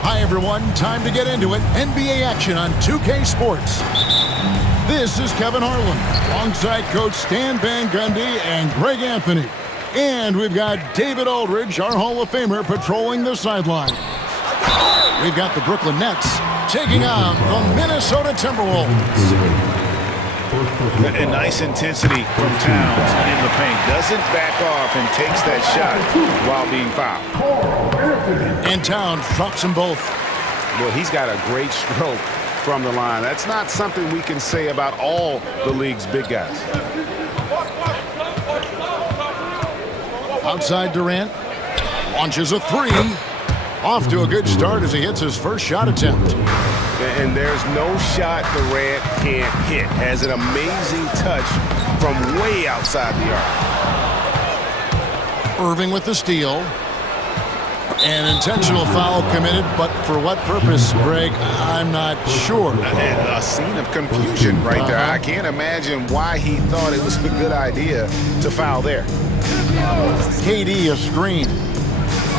Hi, everyone. Time to get into it. NBA action on 2K Sports. This is Kevin Harlan, alongside Coach Stan Van Gundy and Greg Anthony. And we've got David Aldridge, our Hall of Famer, patrolling the sideline. We've got the Brooklyn Nets taking on the Minnesota Timberwolves. And nice intensity from Towns in the paint. Doesn't back off and takes that shot while being fouled. And Towns drops them both. Well, he's got a great stroke from the line. That's not something we can say about all the league's big guys. Outside Durant. Launches a three. Off to a good start as he hits his first shot attempt. And there's no shot Durant can't hit. Has an amazing touch from way outside the arc. Irving with the steal. An intentional foul committed, but for what purpose, Greg? I'm not sure. And a scene of confusion right there. I can't imagine why he thought it was a good idea to foul there. KD a screen.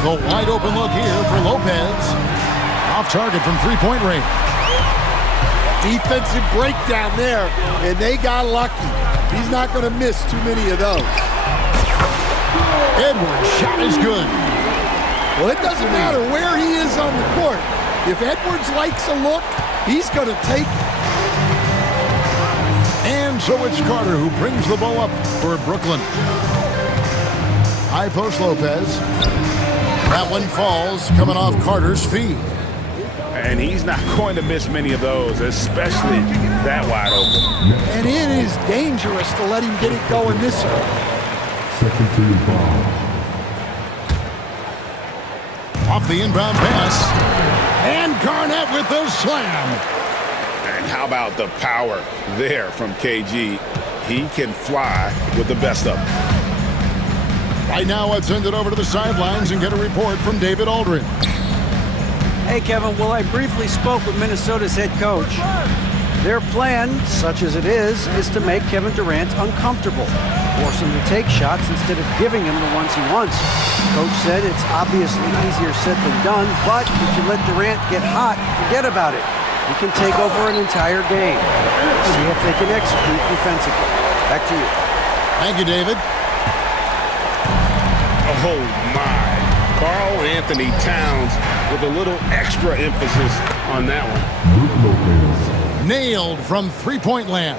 The wide open look here for Lopez. Off target from three-point range. Defensive breakdown there, and they got lucky. He's not going to miss too many of those. Edwards' shot is good. Well, it doesn't matter where he is on the court. If Edwards likes a look, he's going to take it. And so it's Carter who brings the ball up for Brooklyn. High post Lopez. That one falls, coming off Carter's feet. And he's not going to miss many of those, especially that wide open. And it is dangerous to let him get it going this early. Second team foul. Off the inbound pass. And Garnett with the slam. And how about the power there from KG? He can fly with the best of them. Right now, let's send it over to the sidelines and get a report from David Aldridge. Hey, Kevin. Well, I briefly spoke with Minnesota's head coach. Their plan, such as it is to make Kevin Durant uncomfortable. Force him to take shots instead of giving him the ones he wants. Coach said it's obviously easier said than done, but if you let Durant get hot, forget about it. He can take over an entire game. See if they can execute defensively. Back to you. Thank you, David. Oh, my. Karl Anthony Towns with a little extra emphasis on that one. Nailed from three-point land.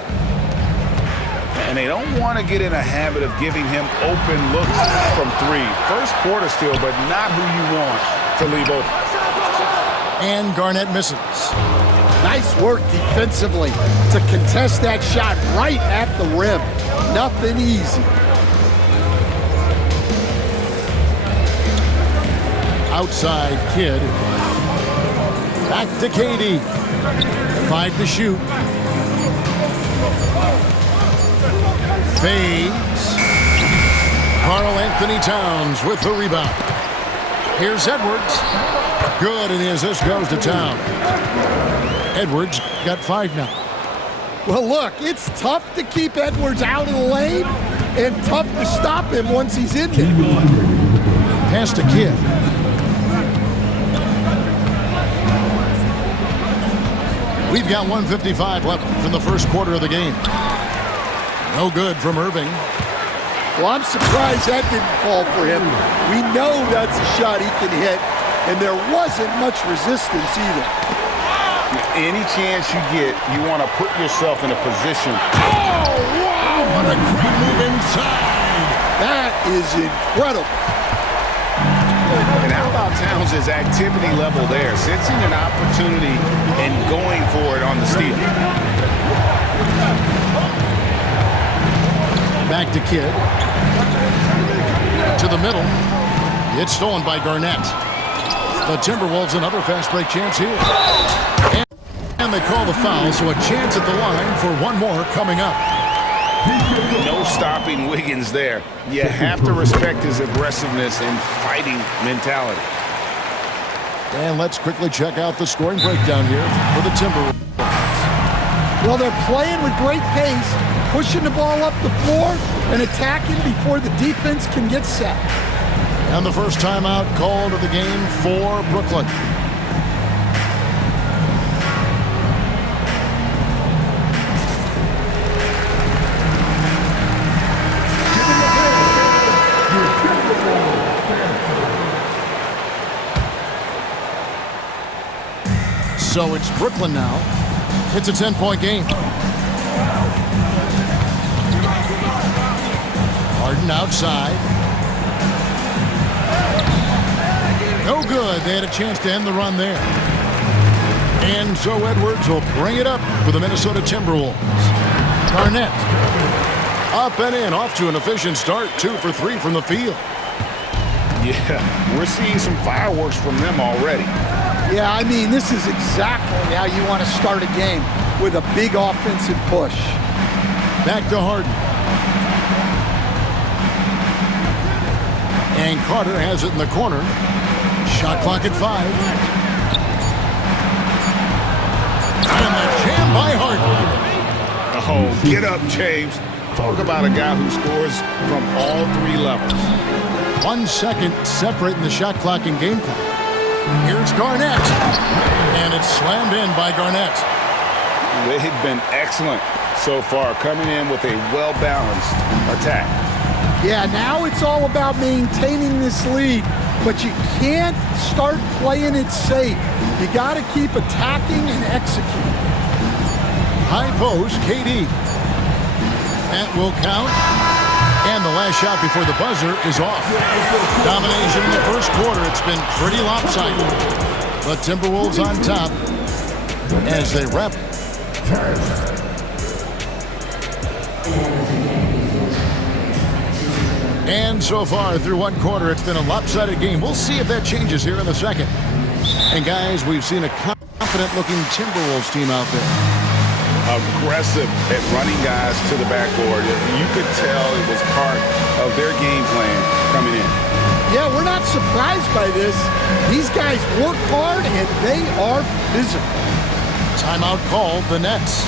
And they don't want to get in a habit of giving him open looks from three. First quarter still, but not who you want to leave open. And Garnett misses. Nice work defensively to contest that shot right at the rim. Nothing easy. Outside Kid. Back to KD. 5 to shoot. Fades. Karl Anthony Towns with the rebound. Here's Edwards. Good, and the assist goes to Towns. Edwards got 5 now. Well, look, it's tough to keep Edwards out of the lane and tough to stop him once he's in there. Pass to Kid. We've got 1:55 left from the first quarter of the game. No good from Irving. Well, I'm surprised that didn't fall for him. We know that's a shot he can hit, and there wasn't much resistance either. Any chance you get, you want to put yourself in a position. Oh, wow, what a great move inside. That is incredible. And how about Towns' activity level there? Sensing an opportunity and going for it on the steal. Back to Kidd. To the middle. It's stolen by Garnett. The Timberwolves another fast break chance here. And they call the foul, so a chance at the line for one more coming up. No stopping Wiggins there. You have to respect his aggressiveness and fighting mentality. And let's quickly check out the scoring breakdown here for the Timberwolves. Well, they're playing with great pace, pushing the ball up the floor and attacking before the defense can get set. And the first timeout called of the game for Brooklyn. So it's Brooklyn now. It's a 10-point game. Harden outside. No good. They had a chance to end the run there. And so Edwards will bring it up for the Minnesota Timberwolves. Garnett. Up and in. Off to an efficient start. 2 for 3 from the field. Yeah, we're seeing some fireworks from them already. Yeah, I mean, this is exactly how you want to start a game, with a big offensive push. Back to Harden. And Carter has it in the corner. Shot clock at 5. And the jam by Harden. Oh, get up, James. Talk about a guy who scores from all 3 levels. 1 second separating the shot clock and game clock. Here's Garnett. And it's slammed in by Garnett. They've been excellent so far, coming in with a well-balanced attack. Yeah, now it's all about maintaining this lead, but you can't start playing it safe. You got to keep attacking and executing. High post, KD. That will count. And the last shot before the buzzer is off. Domination in the first quarter. It's been pretty lopsided. The Timberwolves on top as they wrap. And so far through one quarter, it's been a lopsided game. We'll see if that changes here in the second. And guys, we've seen a confident-looking Timberwolves team out there. Aggressive at running guys to the backboard. You could tell it was part of their game plan coming in. Yeah, we're not surprised by this. These guys work hard and they are physical. Timeout called, the Nets.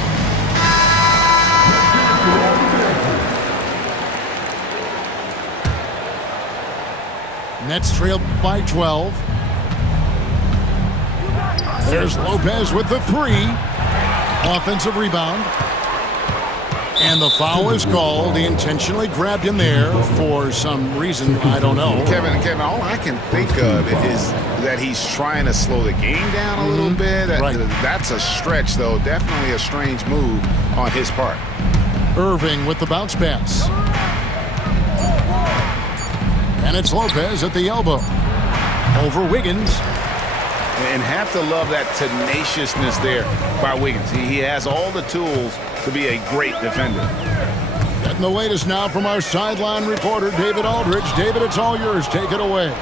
Nets trailed by 12. There's Lopez with the 3. Offensive rebound. And the foul is called. He intentionally grabbed him there for some reason. I don't know. Kevin, all I can think of is that he's trying to slow the game down a little bit. Right. That's a stretch, though. Definitely a strange move on his part. Irving with the bounce pass. And it's Lopez at the elbow. Over Wiggins. And have to love that tenaciousness there by Wiggins. He has all the tools to be a great defender. Getting the latest now from our sideline reporter, David Aldridge. David, it's all yours. Take it away.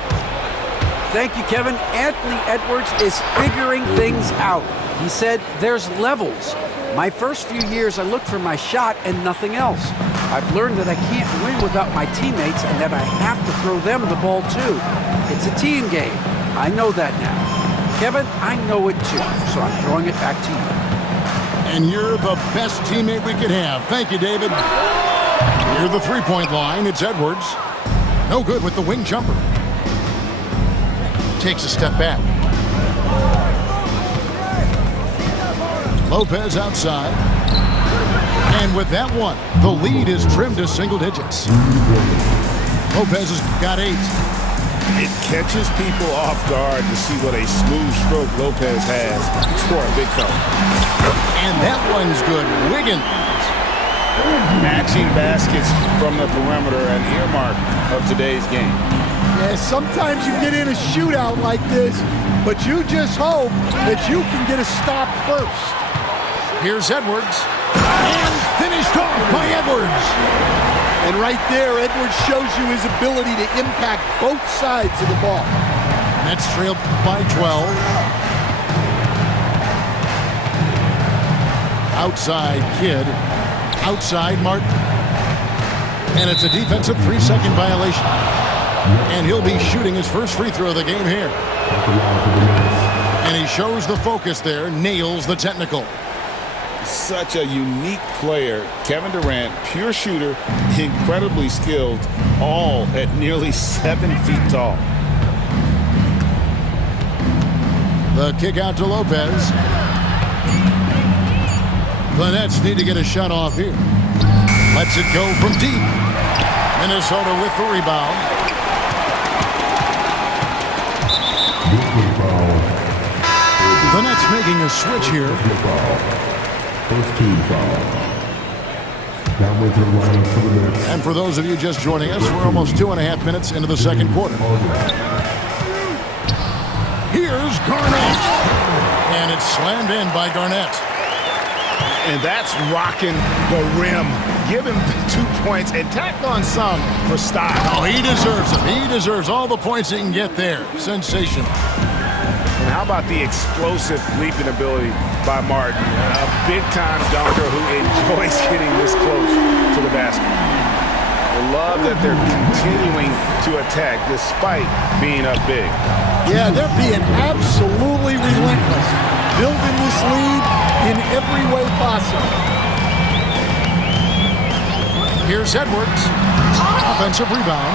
Thank you, Kevin. Anthony Edwards is figuring things out. He said there's levels. My first few years, I looked for my shot and nothing else. I've learned that I can't win without my teammates and that I have to throw them the ball too. It's a team game. I know that now. Kevin, I know it too, so I'm throwing it back to you. And you're the best teammate we could have. Thank you, David. Near the three-point line, it's Edwards. No good with the wing jumper. Takes a step back. Lopez outside. And with that one, the lead is trimmed to single digits. Lopez has got 8. It catches people off guard to see what a smooth stroke Lopez has for a big fella. And that one's good. Wiggins. Matching baskets from the perimeter, an earmark of today's game. Yeah, sometimes you get in a shootout like this, but you just hope that you can get a stop first. Here's Edwards. And finished off by Edwards. And right there, Edwards shows you his ability to impact both sides of the ball. Nets trail by 12. Outside Kidd. Outside Martin. And it's a defensive 3-second violation. And he'll be shooting his first free throw of the game here. And he shows the focus there, nails the technical. Such a unique player. Kevin Durant, pure shooter, incredibly skilled, all at nearly 7 feet tall. The kick out to Lopez. The Nets need to get a shot off here. Lets it go from deep. Minnesota with the rebound. The Nets making a switch here. First team foul. Now with the lineup for the Nets. And for those of you just joining us, we're almost 2.5 minutes into the second quarter. Here's Garnett. And it's slammed in by Garnett. And that's rocking the rim. Give him 2 points and tacked on some for style. Oh, he deserves them. He deserves all the points he can get there. Sensational. And how about the explosive leaping ability by Martin? A big-time dunker who enjoys getting this close to the basket. I love that they're continuing to attack despite being up big. Yeah, they're being absolutely relentless. Building this lead in every way possible. Here's Edwards. Offensive rebound.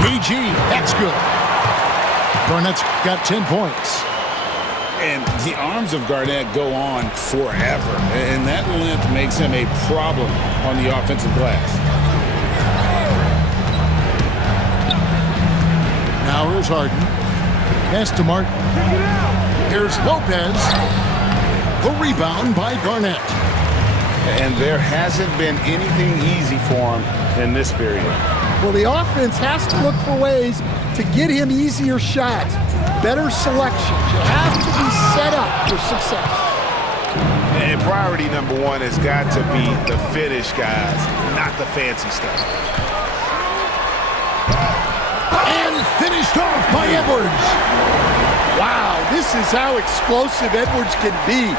PG, that's good. Garnett's got 10 points. And the arms of Garnett go on forever. And that length makes him a problem on the offensive glass. Now here's Harden. Pass to Martin. Here's Lopez. The rebound by Garnett. And there hasn't been anything easy for him in this period. Well, the offense has to look for ways to get him easier shots, better selections. You have to be set up for success. And priority number one has got to be the finish, guys, not the fancy stuff. And finished off by Edwards. Wow, this is how explosive Edwards can be.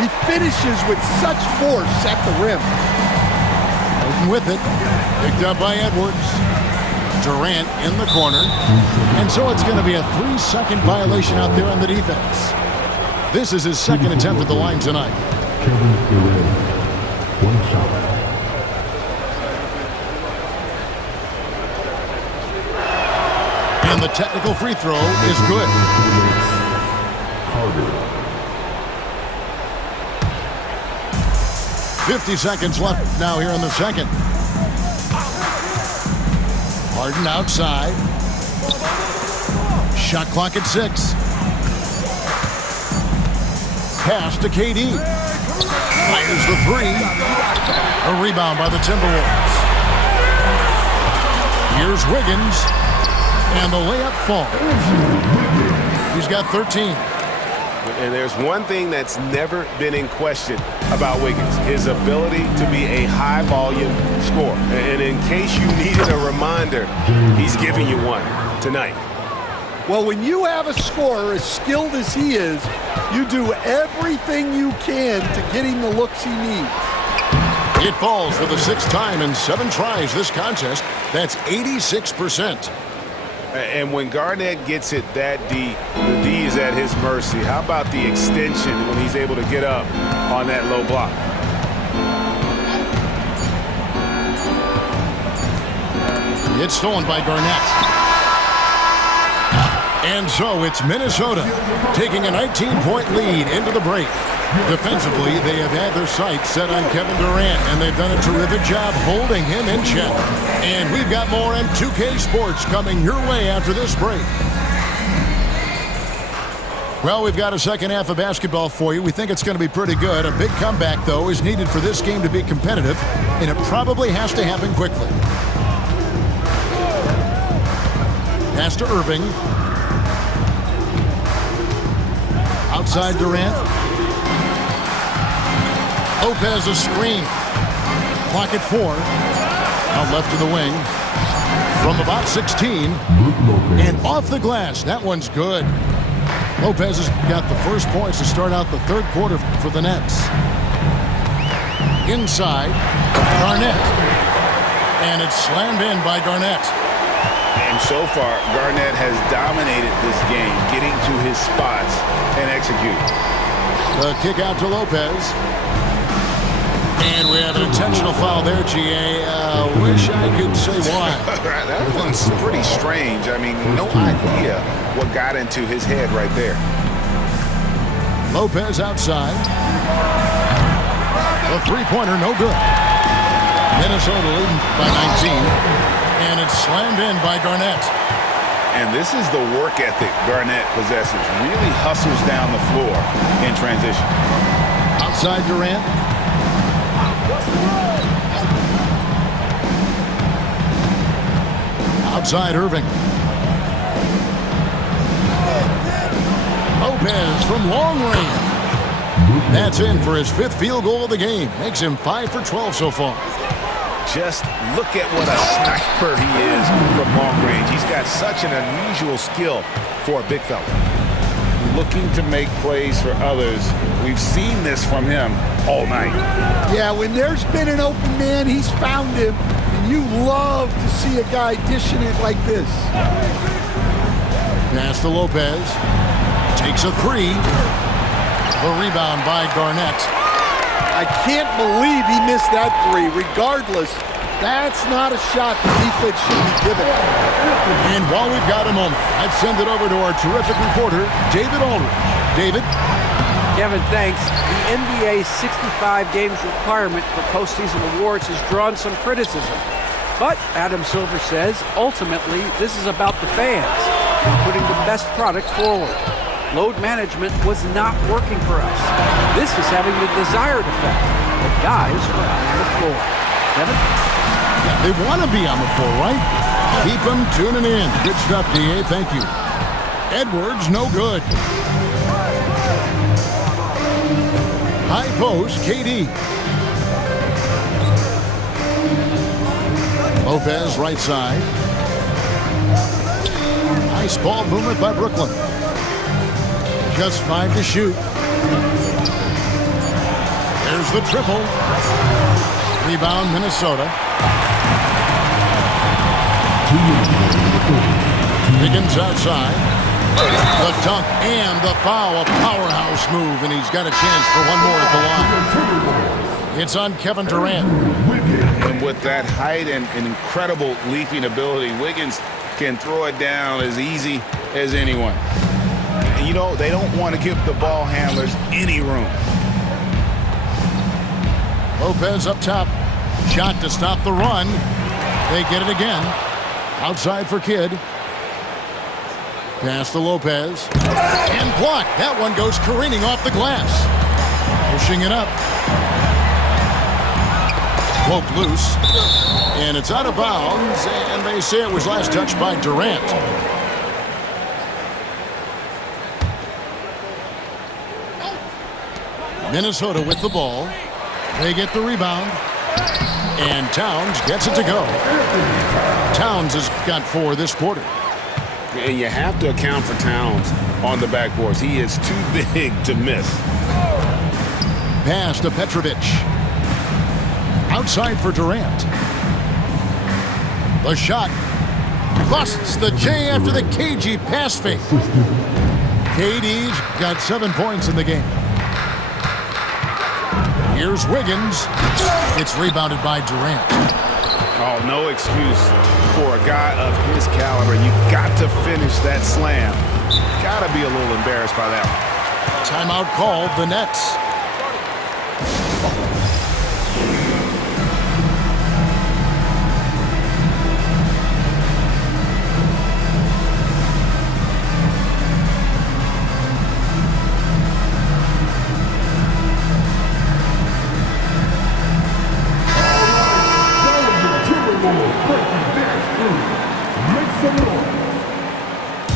He finishes with such force at the rim. Harden with it. Picked up by Edwards. Durant in the corner. And so it's going to be a 3-second violation out there on the defense. This is his second attempt at the line tonight. Kevin Durant. One shot. And the technical free throw is good. Harder. 50 seconds left now here in the second. Harden outside. Shot clock at 6. Pass to KD. Fires the 3. A rebound by the Timberwolves. Here's Wiggins. And the layup falls. He's got 13. And there's one thing that's never been in question about Wiggins, his ability to be a high-volume scorer. And in case you needed a reminder, he's giving you one tonight. Well, when you have a scorer as skilled as he is, you do everything you can to get him the looks he needs. It falls for the 6th time in 7 tries this contest. That's 86%. And when Garnett gets it that deep, the D is at his mercy. How about the extension when he's able to get up on that low block? It's stolen by Garnett. And so it's Minnesota taking a 19-point lead into the break. Defensively, they have had their sights set on Kevin Durant, and they've done a terrific job holding him in check. And we've got more M2K Sports coming your way after this break. Well, we've got a second half of basketball for you. We think it's going to be pretty good. A big comeback, though, is needed for this game to be competitive, and it probably has to happen quickly. Pass to Irving. Outside Durant. Lopez a screen. Clock at 4. Out left to the wing. From about 16 and off the glass. That one's good. Lopez has got the first points to start out the third quarter for the Nets. Inside, Garnett. And it's slammed in by Garnett. And so far, Garnett has dominated this game, getting to his spots and executing. The kick out to Lopez. And we have an intentional foul there, GA. Wish I could say why. That one's pretty strange. I mean, no idea what got into his head right there. Lopez outside. The three-pointer, no good. Minnesota leading by 19. And it's slammed in by Garnett. And this is the work ethic Garnett possesses. Really hustles down the floor in transition. Outside Durant. Outside Irving. Lopez from long range. That's in for his 5th field goal of the game. Makes him 5 for 12 so far. Just look at what a sniper he is from long range. He's got such an unusual skill for a big fella. Looking to make plays for others. We've seen this from him all night. Yeah, when there's been an open man, he's found him. And you love to see a guy dishing it like this. Pass to Lopez. Takes a 3. The rebound by Garnett. I can't believe he missed that 3. Regardless, that's not a shot the defense should be giving. And while we've got a moment, I'd send it over to our terrific reporter, David Aldridge. David? Kevin, thanks. The NBA's 65 games requirement for postseason awards has drawn some criticism. But Adam Silver says, ultimately, this is about the fans and putting the best product forward. Load management was not working for us. This is having the desired effect. The guys are out on the floor. Kevin? Yeah, they want to be on the floor, right? Keep them tuning in. Good stuff, DA. Thank you. Edwards, no good. High post, KD. Lopez, right side. Nice ball movement by Brooklyn. Just 5 to shoot. There's the triple. Rebound, Minnesota. Higgins outside. The dunk and the foul. A powerhouse move, and he's got a chance for one more at the line. It's on Kevin Durant. And with that height and incredible leaping ability, Wiggins can throw it down as easy as anyone. You know, they don't want to give the ball handlers any room. Lopez up top. Shot to stop the run. They get it again. Outside for Kidd. Pass to Lopez. And blocked. That one goes careening off the glass. Pushing it up. Woke loose. And it's out of bounds. And they say it was last touched by Durant. Minnesota with the ball. They get the rebound. And Towns gets it to go. Towns has got 4 this quarter. And you have to account for Towns on the backboards. He is too big to miss. Pass to Petrovic. Outside for Durant. The shot. Busts the J after the KG pass fake. KD's got 7 points in the game. Here's Wiggins. It's rebounded by Durant. Oh, no excuse for a guy of his caliber. You got to finish that slam. Got to be a little embarrassed by that one. Timeout called, the Nets.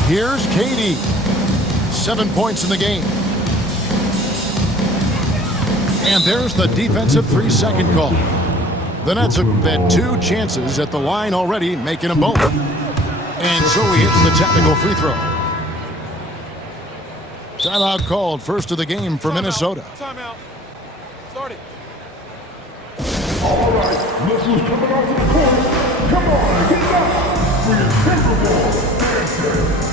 Here's KD. 7 points in the game. And there's the defensive 3-second call. The Nets have had 2 chances at the line already, making them both. And so he hits the technical free throw. Timeout called, first of the game for Minnesota. Timeout. Start it. All right, look who's coming onto the court. Come on, get up for your Timberwolves dancing.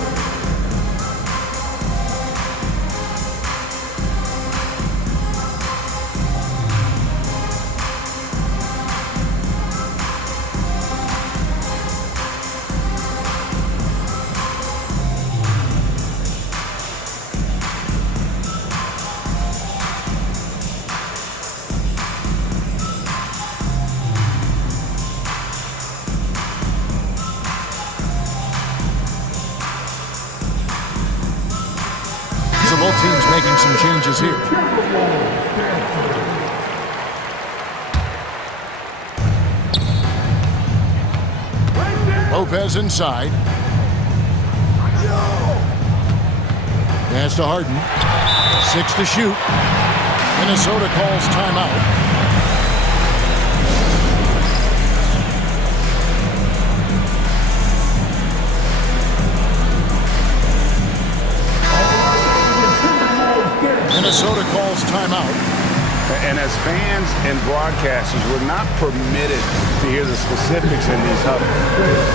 So both teams making some changes here. Lopez inside. Pass to Harden. 6 to shoot. Minnesota calls timeout. Minnesota calls timeout. And as fans and broadcasters, we're not permitted to hear the specifics in these huddles.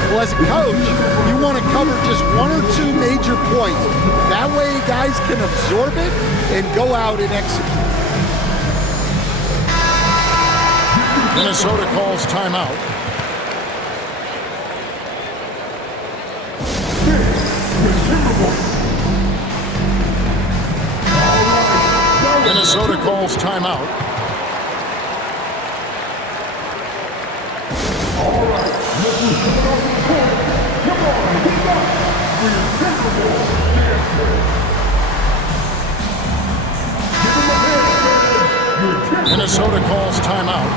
Well, as a coach, you want to cover just 1 or 2 major points. That way guys can absorb it and go out and execute. Minnesota calls timeout. Minnesota calls timeout. All right, look who's coming off the court. Come on, get up for your Timberwolves dancing. Give them a hand, your Timberwolves. Minnesota calls timeout.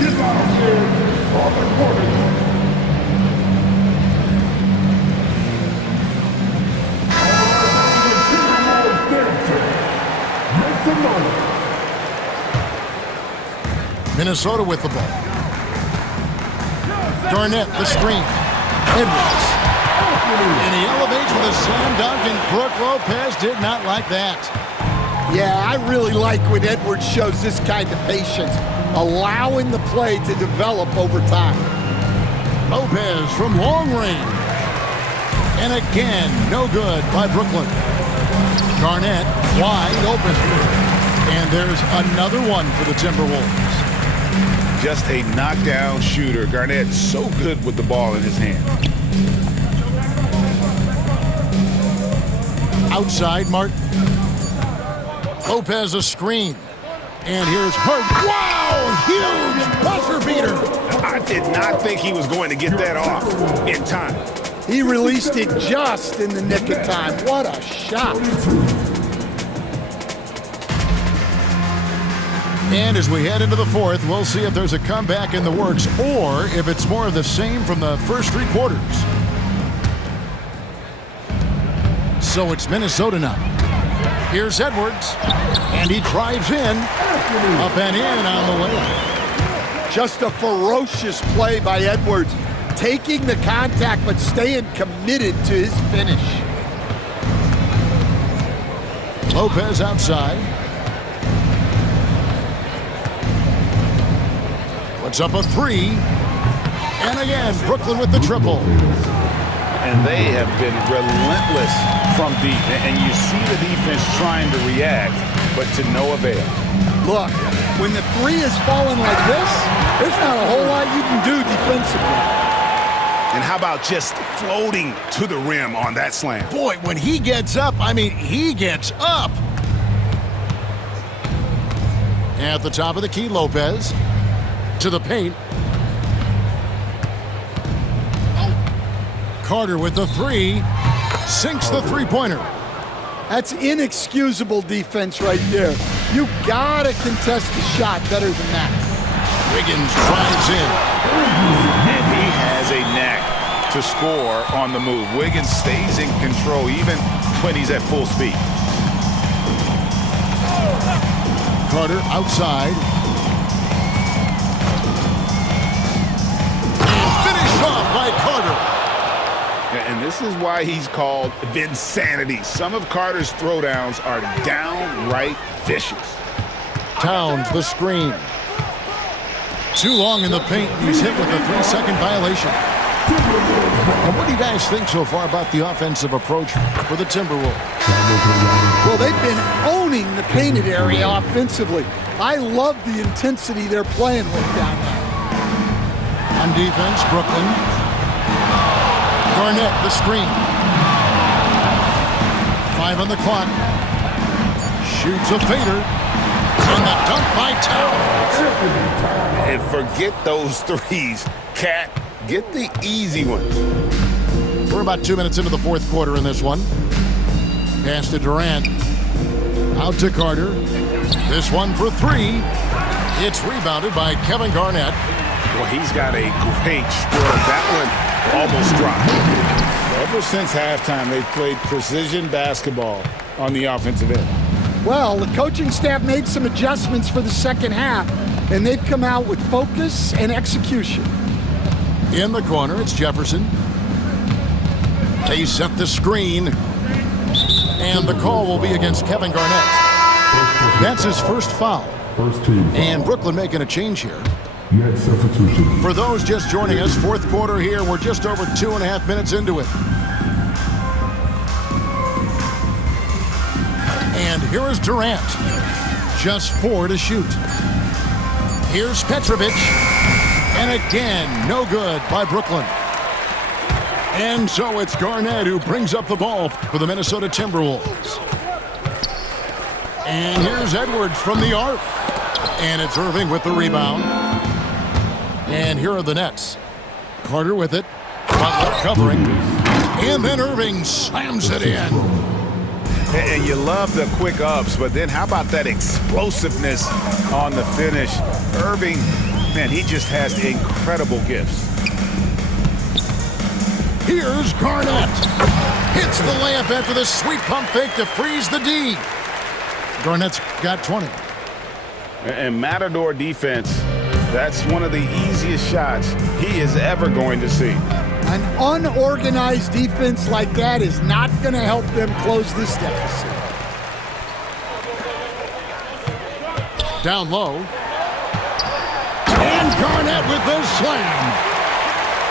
Get out there on the court. Minnesota with the ball. Garnett, the screen. Edwards. And he elevates with a slam dunk, and Brook Lopez did not like that. Yeah, I really like when Edwards shows this kind of patience, allowing the play to develop over time. Lopez from long range. And again, no good by Brooklyn. Garnett wide open. And there's another one for the Timberwolves. Just a knockdown shooter. Garnett so good with the ball in his hand. Outside, Martin. Lopez a screen. And here's Hurt. Wow! Huge buzzer beater. I did not think he was going to get that off in time. He released it just in the nick of time. What a shot. And as we head into the 4th, we'll see if there's a comeback in the works or if it's more of the same from the first 3 quarters. So it's Minnesota now. Here's Edwards, and he drives in, up and in on the layup. Just a ferocious play by Edwards, taking the contact but staying committed to his finish. Lopez outside. Puts up a 3. And again, Brooklyn with the triple. And they have been relentless from deep. And you see the defense trying to react, but to no avail. Look, when the 3 is falling like this, there's not a whole lot you can do defensively. And how about just floating to the rim on that slam? Boy, when he gets up, I mean, he gets up. At the top of the key, Lopez. To the paint. Carter with the 3. Sinks the 3-pointer. That's inexcusable defense right there. You gotta contest the shot better than that. Wiggins drives in. And he has a knack to score on the move. Wiggins stays in control even when he's at full speed. Carter outside. And finished off by Carter. And this is why he's called Vinsanity. Some of Carter's throwdowns are downright vicious. Towns the screen. Too long in the paint. He's hit with a 3-second violation. And what do you guys think so far about the offensive approach for the Timberwolves? Well, they've been owning the painted area offensively. I love the intensity they're playing with down there. On defense, Brooklyn. Garnett, the screen. 5 on the clock. Shoots a fader. And the dunk by Towns. And forget those threes. Cat, get the easy ones. We're about 2 minutes into the fourth quarter in this one. Pass to Durant. Out to Carter. This one for 3. It's rebounded by Kevin Garnett. Well, he's got a great stroke. That one almost dropped. Ever since halftime, they've played precision basketball on the offensive end. Well, the coaching staff made some adjustments for the second half, and they've come out with focus and execution. In the corner, it's Jefferson. They set the screen. And the call will be against Kevin Garnett. That's his first foul. First team foul. And Brooklyn making a change here. Next substitution. For those just joining us, fourth quarter here. We're just over 2.5 minutes into it. And here is Durant. Just 4 to shoot. Here's Petrovic. And again, no good by Brooklyn. And so it's Garnett who brings up the ball for the Minnesota Timberwolves. And here's Edwards from the arc. And it's Irving with the rebound. And here are the Nets. Carter with it. Butler covering. And then Irving slams it in. And you love the quick ups, but then how about that explosiveness on the finish? Irving, man, he just has incredible gifts. Here's Garnett. Hits the layup after the sweet pump fake to freeze the D. Garnett's got 20. And Matador defense, that's one of the easiest shots he is ever going to see. An unorganized defense like that is not going to help them close this deficit. Down low. And Garnett with the slam.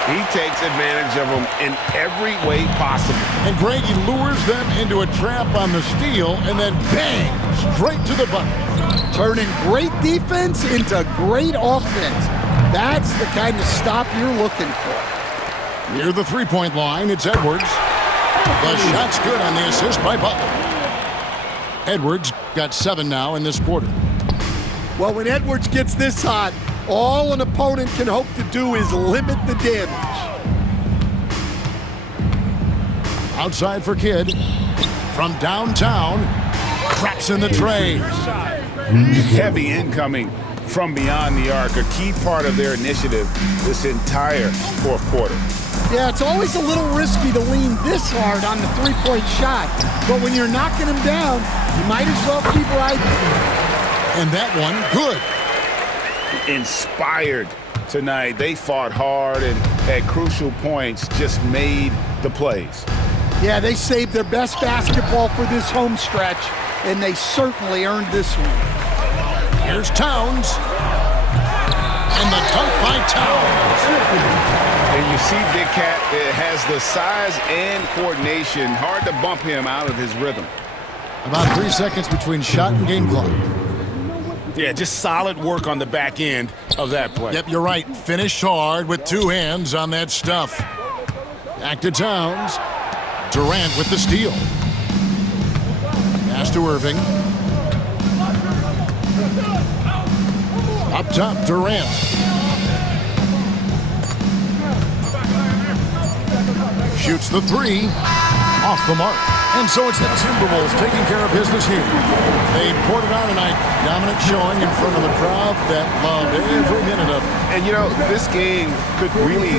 He takes advantage of them in every way possible. And Greg, he lures them into a trap on the steal, and then bang, straight to the bucket. Turning great defense into great offense. That's the kind of stop you're looking for. Near the three-point line, it's Edwards. The shot's good on the assist by Butler. Edwards got 7 now in this quarter. Well, when Edwards gets this hot, all an opponent can hope to do is limit the damage. Outside for Kidd. From downtown, craps in the tray. Heavy incoming from beyond the arc, a key part of their initiative this entire fourth quarter. Yeah, it's always a little risky to lean this hard on the three-point shot, but when you're knocking them down, you might as well keep right. And that one, good. Inspired tonight. They fought hard and at crucial points just made the plays. Yeah, they saved their best basketball for this home stretch, and they certainly earned this one. Here's Towns. And the dunk by Towns. And you see Big Cat has the size and coordination. Hard to bump him out of his rhythm. About 3 seconds between shot and game clock. Yeah, just solid work on the back end of that play. Yep, you're right. Finished hard with 2 hands on that stuff. Back to Towns. Durant with the steal. Pass to Irving. Up top, Durant. Shoots the 3. Off the mark. And so it's the Timberwolves taking care of business here. They poured it on tonight. Dominant showing in front of a crowd that loved every minute of it. And, you know, this game could really